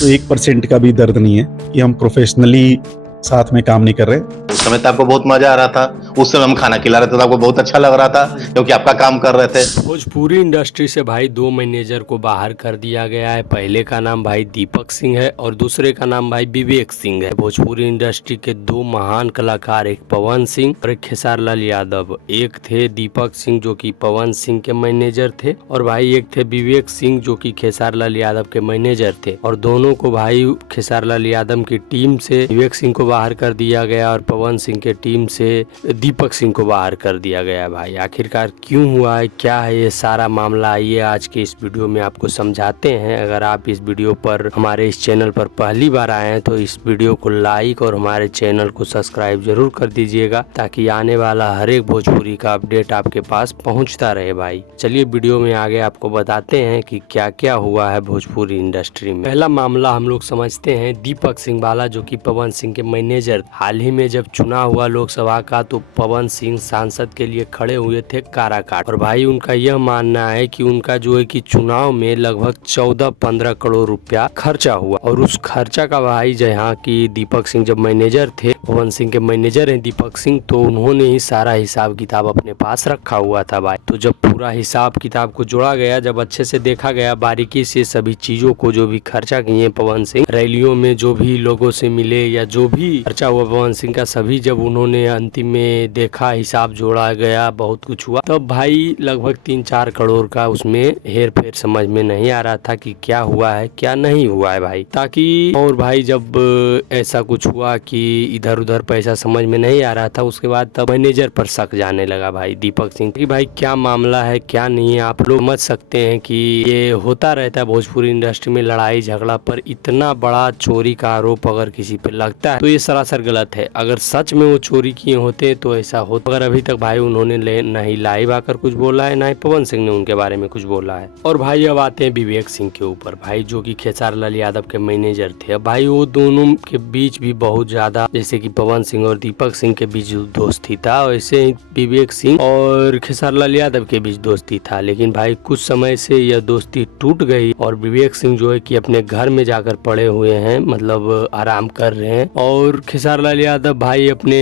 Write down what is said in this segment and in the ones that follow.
तो 1% का भी दर्द नहीं है कि हम प्रोफेशनली साथ में काम नहीं कर रहे। उस समय तो आपको बहुत मजा आ रहा था, उस समय हम खाना खिला रहे थे तो आपको बहुत अच्छा लग रहा था क्योंकि आपका काम कर रहे थे। भोजपुरी इंडस्ट्री से भाई 2 मैनेजर को बाहर कर दिया गया है। पहले का नाम भाई दीपक सिंह है और दूसरे का नाम भाई विवेक सिंह है। भोजपुरी इंडस्ट्री के 2 महान कलाकार, एक पवन सिंह और एक खेसार लाल यादव। एक थे दीपक सिंह जो कि पवन सिंह के मैनेजर थे और भाई एक थे विवेक सिंह जो कि खेसार लाल यादव के मैनेजर थे। और दोनों को भाई खेसार लाल यादव की टीम से विवेक सिंह को बाहर कर दिया गया और पवन सिंह के टीम से दीपक सिंह को बाहर कर दिया गया। भाई आखिरकार क्यों हुआ है, क्या है ये सारा मामला, आइए आज के इस वीडियो में आपको समझाते हैं। अगर आप इस वीडियो पर हमारे इस चैनल पर पहली बार आए हैं तो इस वीडियो को लाइक और हमारे चैनल को सब्सक्राइब जरूर कर दीजिएगा ताकि आने वाला हर एक भोजपुरी का अपडेट आपके पास पहुंचता रहे। भाई चलिए वीडियो में आगे आपको बताते हैं कि क्या क्या हुआ है भोजपुरी इंडस्ट्री में। पहला मामला हम लोग समझते हैं दीपक सिंह वाला जो कि पवन सिंह के मैनेजर। हाल ही में जब चुनाव हुआ लोकसभा का तो पवन सिंह सांसद के लिए खड़े हुए थे काराकाट और भाई उनका यह मानना है कि उनका जो है कि चुनाव में लगभग 14-15 करोड़ रुपया खर्चा हुआ और उस खर्चा का भाई जहाँ की दीपक सिंह जब मैनेजर थे, पवन सिंह के मैनेजर हैं दीपक सिंह, तो उन्होंने ही सारा हिसाब किताब अपने पास रखा हुआ था। भाई तो जब पूरा हिसाब किताब को जोड़ा गया, जब अच्छे से देखा गया बारीकी से सभी चीजों को जो भी खर्चा किए पवन सिंह, रैलियों में जो भी लोगों से मिले या जो भी खर्चा हुआ पवन सिंह का, सभी जब उन्होंने अंतिम में देखा, हिसाब जोड़ा गया, बहुत कुछ हुआ, तब भाई लगभग 3-4 करोड़ का उसमें हेर फेर समझ में नहीं आ रहा था कि क्या हुआ है क्या नहीं हुआ है भाई। ताकि और भाई जब ऐसा कुछ हुआ कि इधर उधर पैसा समझ में नहीं आ रहा था, उसके बाद तब मैनेजर पर शक जाने लगा भाई दीपक सिंह कि भाई क्या मामला है क्या नहीं है। आप लोग समझ सकते हैं कि ये होता रहता है भोजपुरी इंडस्ट्री में, लड़ाई झगड़ा, पर इतना बड़ा चोरी का आरोप अगर किसी पे लगता है तो ये सरासर गलत है। अगर सच में वो चोरी किए होते तो ऐसा होता, मगर अभी तक भाई उन्होंने नहीं लाइव आकर कुछ बोला है, ना ही पवन सिंह ने उनके बारे में कुछ बोला है। और भाई अब आते हैं विवेक सिंह के ऊपर, भाई जो कि खेसार लाल यादव के मैनेजर थे। अब भाई वो दोनों के बीच भी बहुत ज्यादा, जैसे कि पवन सिंह और दीपक सिंह के बीच दोस्ती था, वैसे ही विवेक सिंह और खेसार लाल यादव के बीच दोस्ती था। लेकिन भाई कुछ समय से यह दोस्ती टूट गई और विवेक सिंह जो है कि अपने घर में जाकर पड़े हुए हैं, मतलब आराम कर रहे हैं, और खेसार लाल यादव भाई अपने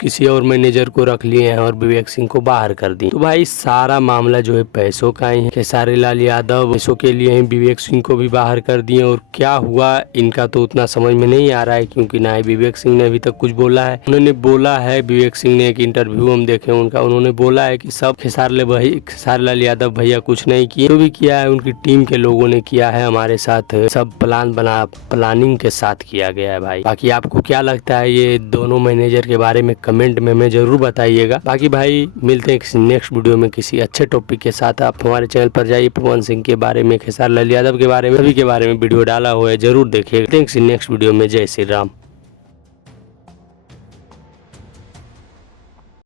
किसी और मैनेजर को रख लिए हैं और विवेक सिंह को बाहर कर दी। तो भाई सारा मामला जो है पैसों का ही है। खेसारी लाल यादव पैसों के लिए ही विवेक सिंह को भी बाहर कर दिए और क्या हुआ इनका तो उतना समझ में नहीं आ रहा है, क्योंकि ना ही विवेक सिंह ने अभी तक कुछ बोला है। उन्होंने बोला है, विवेक सिंह ने एक इंटरव्यू हम देखे उनका, उन्होंने बोला है कि सब खेसार लाल यादव भैया कुछ नहीं किए, जो भी किया है उनकी टीम के लोगों ने किया है, हमारे साथ सब प्लानिंग के साथ किया गया है। भाई बाकी आपको क्या लगता है ये दोनों मैनेजर के बारे में कमेंट में हमें जरूर बताइएगा। बाकी भाई मिलते हैं किसी नेक्स्ट वीडियो में किसी अच्छे टॉपिक के साथ। आप हमारे चैनल पर जाइए, पवन सिंह के बारे में, खेसार लाल यादव के बारे में, सभी के बारे में वीडियो डाला हुआ है, जरूर देखिएगा। नेक्स्ट वीडियो में। जय श्री राम।